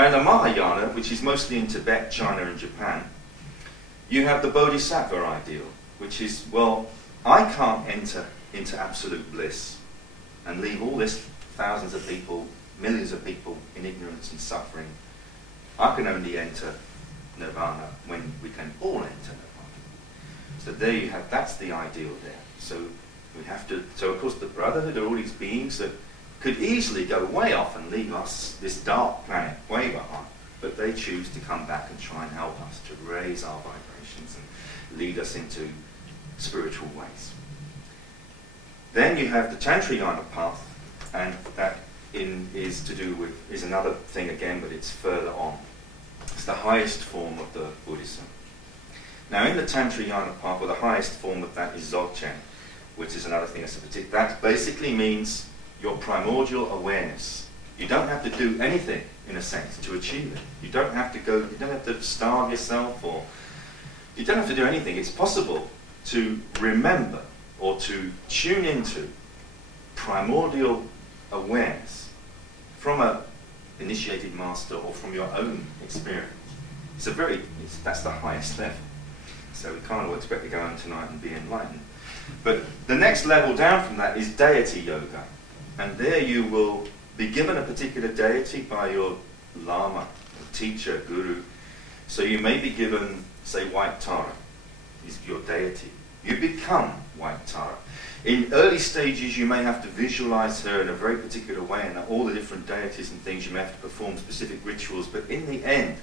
Now in the Mahayana, which is mostly in Tibet, China and Japan, you have the Bodhisattva ideal, which is, well, I can't enter into absolute bliss and leave all this thousands of people, millions of people in ignorance and suffering. I can only enter nirvana when we can all enter nirvana. So there you have, that's the ideal there. So we have to, so of course the Brotherhood are all these beings that could easily go way off and leave us, this dark planet, way behind. But they choose to come back and try and help us to raise our vibrations and lead us into spiritual ways. Then you have the Tantrayana path, and that is to do with, is another thing again, but it's further on. It's the highest form of the Buddhism. Now in the Tantrayana path, well, the highest form of that is Dzogchen, which is another thing that basically means your primordial awareness. You don't have to do anything, in a sense, to achieve it. You don't have to go, you don't have to starve yourself, or you don't have to do anything. It's possible to remember or to tune into primordial awareness from an initiated master or from your own experience. That's the highest level. So we can't all expect to go home tonight and be enlightened. But the next level down from that is deity yoga. And there you will be given a particular deity by your lama, teacher, guru. So you may be given, say, White Tara is your deity. You become White Tara. In early stages you may have to visualize her in a very particular way, and all the different deities and things you may have to perform specific rituals, but in the end,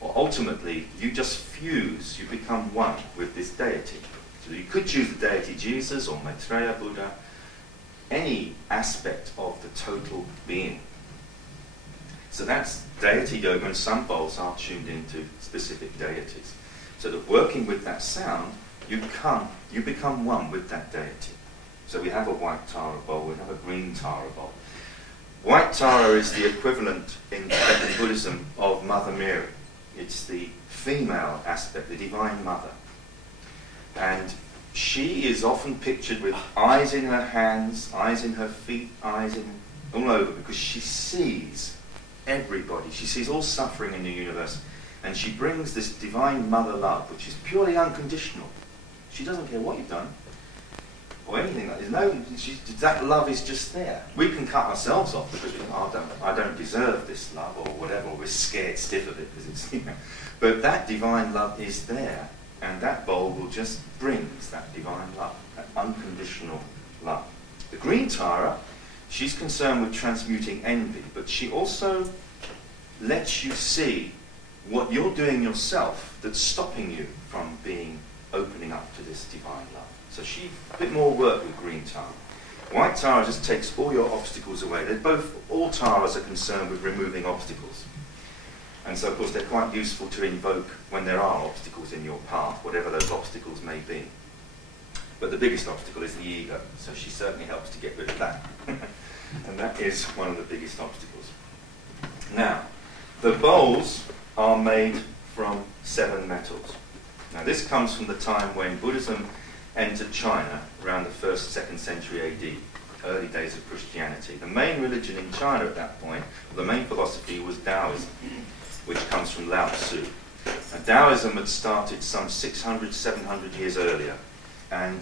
or ultimately, you just fuse, you become one with this deity. So you could choose the deity Jesus or Maitreya Buddha, any aspect of the total being. So that's deity yoga, and some bowls are tuned into specific deities. So that working with that sound, you become one with that deity. So we have a White Tara bowl, we have a Green Tara bowl. White Tara is the equivalent in Tibetan Buddhism of Mother Mary. It's the female aspect, the Divine Mother. And she is often pictured with eyes in her hands, eyes in her feet, eyes in all over, because she sees everybody. She sees all suffering in the universe, and she brings this Divine Mother love, which is purely unconditional. She doesn't care what you've done or anything like that. That love is just there. We can cut ourselves off because we think, oh, I don't deserve this love or whatever, or we're scared stiff of it because it's, you know. But that divine love is there, and that bowl will just brings that divine love, that unconditional love. The Green Tara, she's concerned with transmuting envy, but she also lets you see what you're doing yourself that's stopping you from opening up to this divine love. So she, a bit more work with Green Tara. White Tara just takes all your obstacles away. All Taras are concerned with removing obstacles. And so, of course, they're quite useful to invoke when there are obstacles in your path, whatever those obstacles may be. But the biggest obstacle is the ego, so she certainly helps to get rid of that. And that is one of the biggest obstacles. Now, the bowls are made from 7 metals. Now, this comes from the time when Buddhism entered China, around the 1st, 2nd century AD, early days of Christianity. The main religion in China at that point, the main philosophy, was Taoism, which comes from Lao Tzu. And Taoism had started some 600, 700 years earlier, and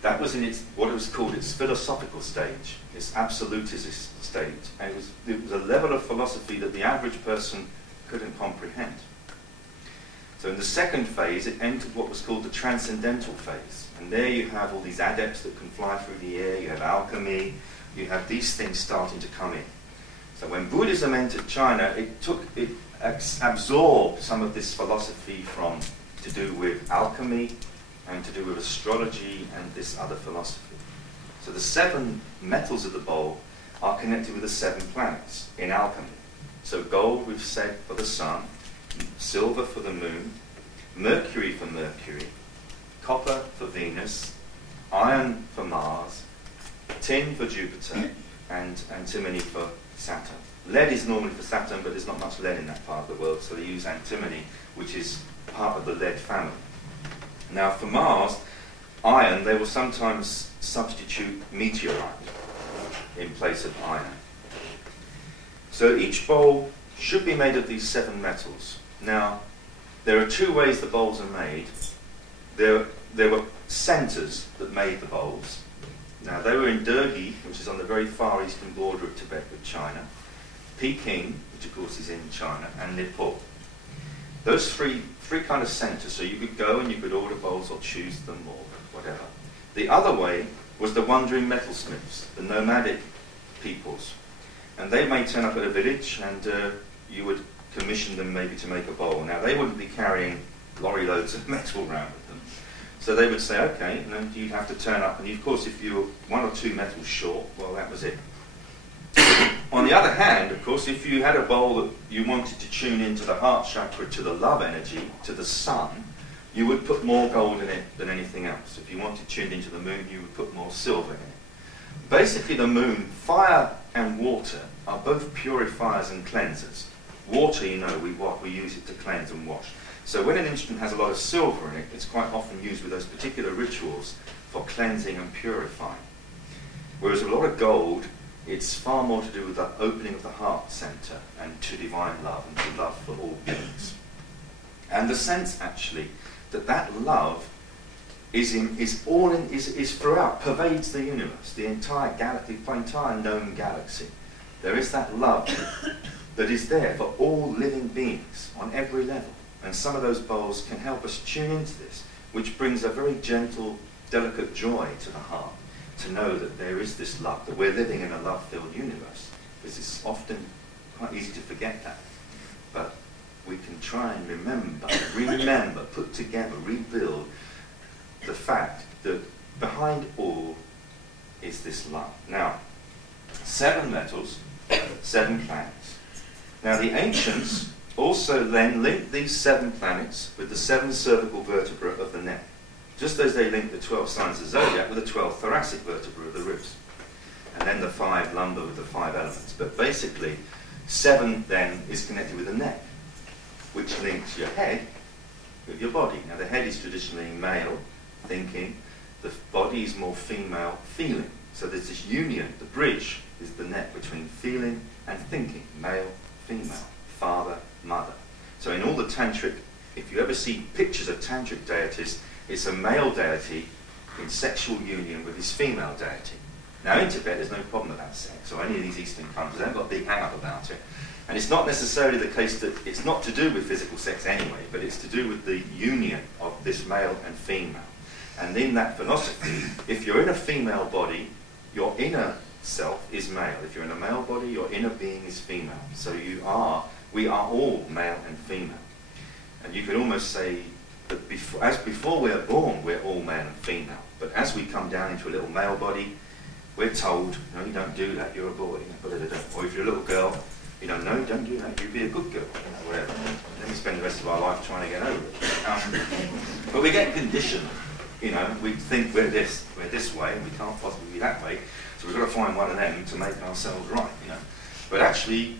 that was in what it was called its philosophical stage, its absolutist stage. And it was a level of philosophy that the average person couldn't comprehend. So in the second phase, it entered what was called the transcendental phase. And there you have all these adepts that can fly through the air, you have alchemy, you have these things starting to come in. So when Buddhism entered China, it absorbed some of this philosophy to do with alchemy and to do with astrology and this other philosophy. So the 7 metals of the bowl are connected with the 7 planets in alchemy. So gold, we've said, for the sun, silver for the moon, mercury for Mercury, copper for Venus, iron for Mars, tin for Jupiter, and antimony for Saturn. Lead is normally for Saturn, but there's not much lead in that part of the world, so they use antimony, which is part of the lead family. Now for Mars, iron, they will sometimes substitute meteorite in place of iron. So each bowl should be made of these 7 metals. Now, there are 2 ways the bowls are made. There were centres that made the bowls. Now, they were in Dergi, which is on the very far eastern border of Tibet with China, Peking, which of course is in China, and Nepal. Those three kind of centres, so you could go and you could order bowls or choose them or whatever. The other way was the wandering metalsmiths, the nomadic peoples. And they may turn up at a village and you would commission them maybe to make a bowl. Now, they wouldn't be carrying lorry loads of metal around with them. So they would say, okay, you'd have to turn up, and of course if you were 1 or 2 metals short, well, that was it. On the other hand, of course, if you had a bowl that you wanted to tune into the heart chakra, to the love energy, to the sun, you would put more gold in it than anything else. If you wanted tuned into the moon, you would put more silver in it. Basically, the moon, fire and water are both purifiers and cleansers. Water, you know, we use it to cleanse and wash. So when an instrument has a lot of silver in it, it's quite often used with those particular rituals for cleansing and purifying. Whereas a lot of gold, it's far more to do with the opening of the heart centre and to divine love and to love for all beings. And the sense, actually, that love is throughout, pervades the universe, the entire galaxy, the entire known galaxy. There is that love that is there for all living beings on every level. And some of those bowls can help us tune into this, which brings a very gentle, delicate joy to the heart, to know that there is this love, that we're living in a love-filled universe. Because it's often quite easy to forget that. But we can try and remember, put together, rebuild the fact that behind all is this love. Now, 7 metals, 7 planets. Now, the ancients also then linked these 7 planets with the 7 cervical vertebrae of the neck, just as they linked the 12 signs of the zodiac with the 12 thoracic vertebrae of the ribs, and then the 5 lumbar with the 5 elements. But basically, 7 then is connected with the neck, which links your head with your body. Now, the head is traditionally male, thinking. The body is more female, feeling. So there's this union. The bridge is the neck between feeling and thinking, male, female, father, mother. So in all the tantric, if you ever see pictures of tantric deities, it's a male deity in sexual union with his female deity. Now in Tibet there's no problem about sex, or any of these Eastern countries, they haven't got a big hang-up about it. And it's not necessarily the case that it's not to do with physical sex anyway, but it's to do with the union of this male and female. And in that philosophy, if you're in a female body, your inner self is male. If you're in a male body, your inner being is female. So we are all male and female. And you could almost say that before we're born, we're all male and female. But as we come down into a little male body, we're told, no, you don't do that, you're a boy. Or if you're a little girl, you know, no, don't do that, you be a good girl, whatever. And then we spend the rest of our life trying to get over it. But we get conditioned, you know, we think we're this way, and we can't possibly be that way, so we've got to find one of them to make ourselves right, you know. But actually,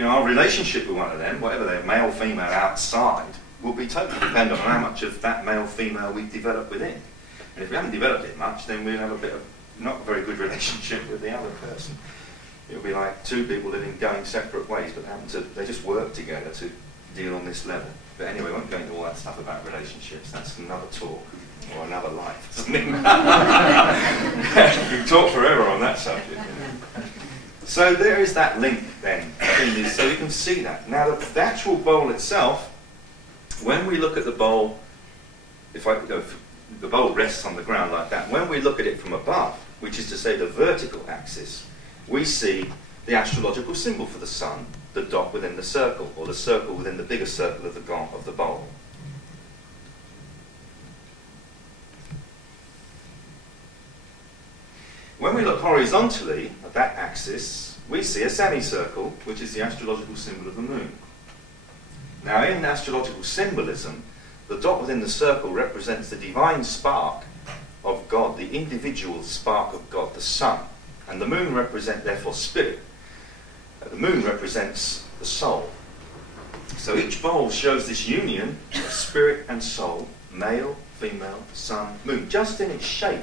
our relationship with one of them, whatever they're male, female, outside, will be totally dependent on how much of that male, female we've developed within. And if we haven't developed it much, then we'll have a bit of not a very good relationship with the other person. It'll be like 2 people going separate ways, but they just work together to deal on this level. But anyway, we won't go into all that stuff about relationships. That's another talk or another life. You can talk forever on that subject. You know? So there is that link then between these, so you can see that. Now the actual bowl itself, when we look at the bowl, the bowl rests on the ground like that. When we look at it from above, which is to say the vertical axis, we see the astrological symbol for the sun, the dot within the circle, or the circle within the bigger circle of the bowl. When we look horizontally at that axis, we see a semicircle, which is the astrological symbol of the moon. Now in astrological symbolism, the dot within the circle represents the divine spark of God, the individual spark of God, the sun. And the moon represents, therefore, spirit. The moon represents the soul. So each bowl shows this union of spirit and soul, male, female, sun, moon, just in its shape.